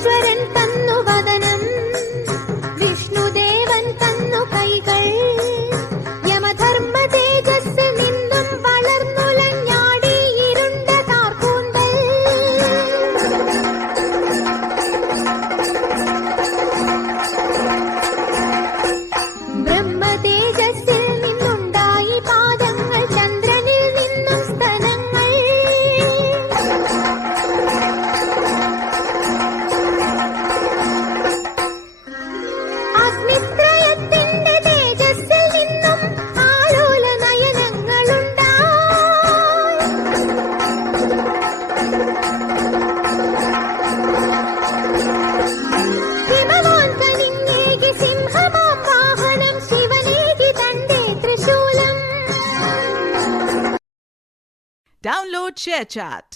ഈശ്വരൻ തന്നു വദനം, വിഷ്ണുദേവൻ തന്നു കൈകൾ, യമധർമ്മ തേജസ് നിന്നും വളർന്നുലഞ്ഞാടി ഇരുണ്ട താർക്കൂന്തൽ. ബ്രഹ്മ തേജസ്സിൽ നിന്നുണ്ടായി പാദങ്ങൾ, ചന്ദ്രനിൽ നിന്നും സ്തനങ്ങൾ. അഗ്നിത്രയത്തിന്റെ തേജസ്സിൽ നിന്നും ആലോല നയനങ്ങളുണ്ടായി. ഹിമവാൻ കനിഞ്ഞേകി സിംഹമാം വാഹനം, ശിവനേകി തന്റെ ത്രിശൂലം. Download ShareChat.